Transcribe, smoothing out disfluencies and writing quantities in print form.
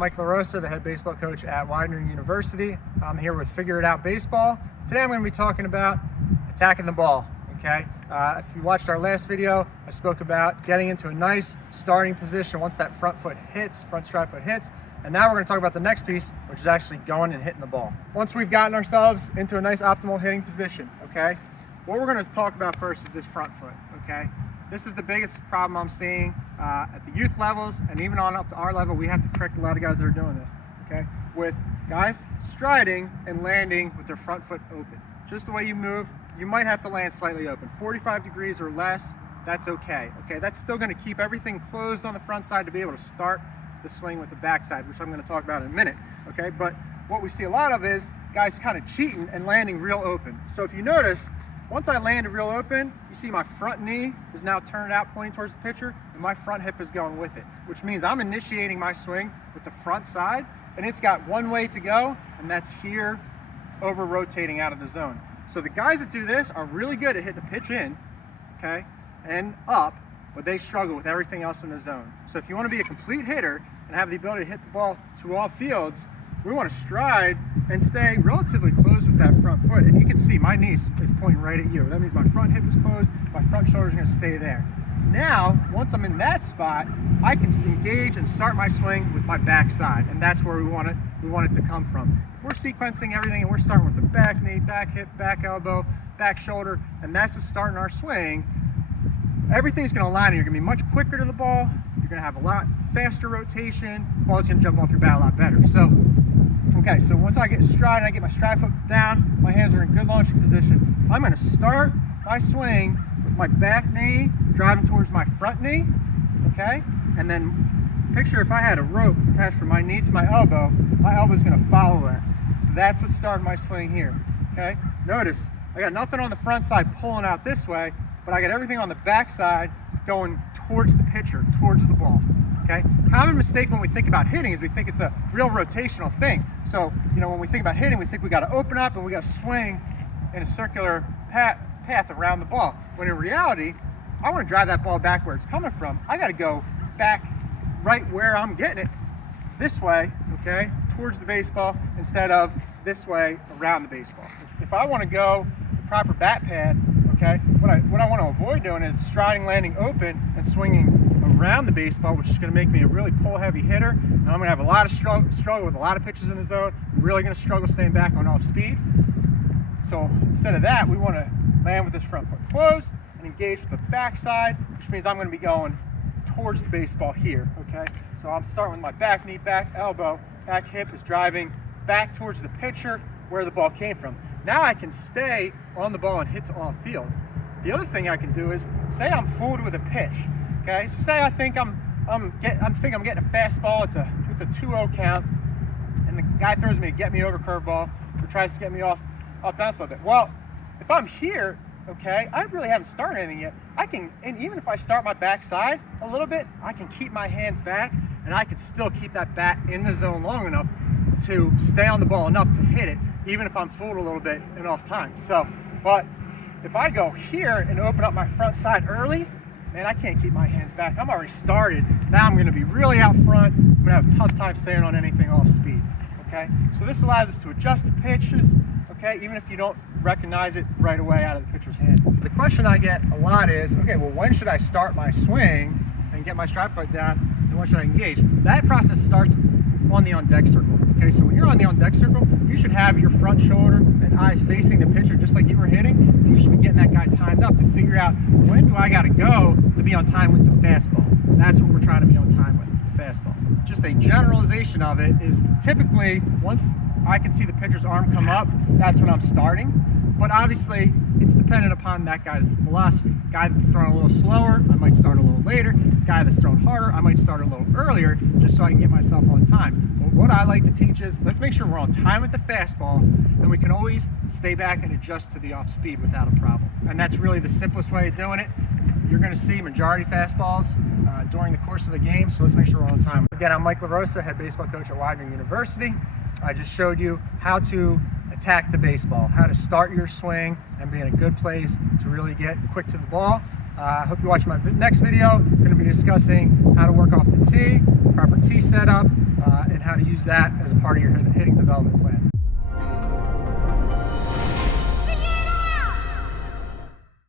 Mike LaRosa, the head baseball coach at Widener University. I'm here with Figure It Out Baseball. Today I'm going to be talking about attacking the ball. Okay, if you watched our last video, I spoke about getting into a nice starting position once that front stride foot hits. And now we're going to talk about the next piece, which is actually going and hitting the ball. Once we've gotten ourselves into a nice optimal hitting position, okay, what we're going to talk about first is this front foot, okay? This is the biggest problem I'm seeing at the youth levels, and even on up to our level. We have to correct a lot of guys that are doing this, okay? With guys striding and landing with their front foot open. Just the way you move, you might have to land slightly open. 45 degrees or less, that's okay. Okay, that's still going to keep everything closed on the front side to be able to start the swing with the backside, which I'm going to talk about in a minute, okay? But what we see a lot of is guys kind of cheating and landing real open. So if you notice, once I landed real open, you see my front knee is now turned out pointing towards the pitcher, and my front hip is going with it, which means I'm initiating my swing with the front side, and it's got one way to go, and that's here, over rotating out of the zone. So the guys that do this are really good at hitting the pitch in, okay, and up, but they struggle with everything else in the zone. So if you want to be a complete hitter and have the ability to hit the ball to all fields, we want to stride and stay relatively close with that front foot. And you can see my knee is pointing right at you. That means my front hip is closed, my front shoulder is going to stay there. Now, once I'm in that spot, I can engage and start my swing with my backside, and that's where we want it to come from. If we're sequencing everything and we're starting with the back knee, back hip, back elbow, back shoulder, and that's what's starting our swing, everything's going to align, and you're going to be much quicker to the ball. You're going to have a lot faster rotation. The ball's going to jump off your bat a lot better. So, okay, so once I get stride and I get my stride foot down, my hands are in good launching position. I'm going to start my swing with my back knee driving towards my front knee, okay? And then picture if I had a rope attached from my knee to my elbow is going to follow that. So that's what started my swing here, okay? Notice, I got nothing on the front side pulling out this way, but I got everything on the back side going towards the pitcher, towards the ball, okay? Common mistake when we think about hitting is we think it's a real rotational thing. So, you know, when we think about hitting, we think we got to open up and we got to swing in a circular path around the ball. When in reality, I want to drive that ball back where it's coming from. I got to go back right where I'm getting it, this way, okay, towards the baseball instead of this way around the baseball. If I want to go the proper bat path, okay, what I want to avoid doing is striding, landing open, and swinging around the baseball, which is going to make me a really pull-heavy hitter, and I'm going to have a lot of struggle with a lot of pitches in the zone. I'm really going to struggle staying back on off speed. So instead of that, we want to land with this front foot closed and engage with the backside, which means I'm going to be going towards the baseball here, okay? So I'm starting with my back knee, back elbow, back hip is driving back towards the pitcher where the ball came from. Now I can stay on the ball and hit to all fields. The other thing I can do is, say I'm fooled with a pitch, okay? So say I think I'm getting a fastball, it's a 2-0 count, and the guy throws me a get me over curveball or tries to get me off balance a little bit. Well, if I'm here, okay, I really haven't started anything yet. And even if I start my backside a little bit, I can keep my hands back, and I can still keep that bat in the zone long enough to stay on the ball enough to hit it, even if I'm fooled a little bit and off time. So, but if I go here and open up my front side early, man, I can't keep my hands back. I'm already started. Now I'm going to be really out front. I'm going to have a tough time staying on anything off speed, okay? So this allows us to adjust the pitches, okay, even if you don't recognize it right away out of the pitcher's hand. The question I get a lot is, okay, well, when should I start my swing and get my stride foot down, and when should I engage? That process starts on the on-deck circle, okay? So when you're on the on-deck circle, you should have your front shoulder and eyes facing the pitcher just like you were hitting, and you should be getting that guy timed up to figure out when do I got to go to be on time with the fastball. That's what we're trying to be on time with, the fastball. Just a generalization of it is typically once I can see the pitcher's arm come up, that's when I'm starting. But obviously, it's dependent upon that guy's velocity. Guy that's throwing a little slower, I might start a little later. Guy that's throwing harder, I might start a little earlier, just so I can get myself on time. But what I like to teach is, let's make sure we're on time with the fastball, and we can always stay back and adjust to the off speed without a problem. And that's really the simplest way of doing it. You're gonna see majority fastballs during the course of a game, so let's make sure we're on time. Again, I'm Mike LaRosa, head baseball coach at Widener University. I just showed you how to attack the baseball, how to start your swing and be in a good place to really get quick to the ball. I hope you watch my next video. I'm going to be discussing how to work off the tee, proper tee setup, and how how to use that as a part of your hitting development plan.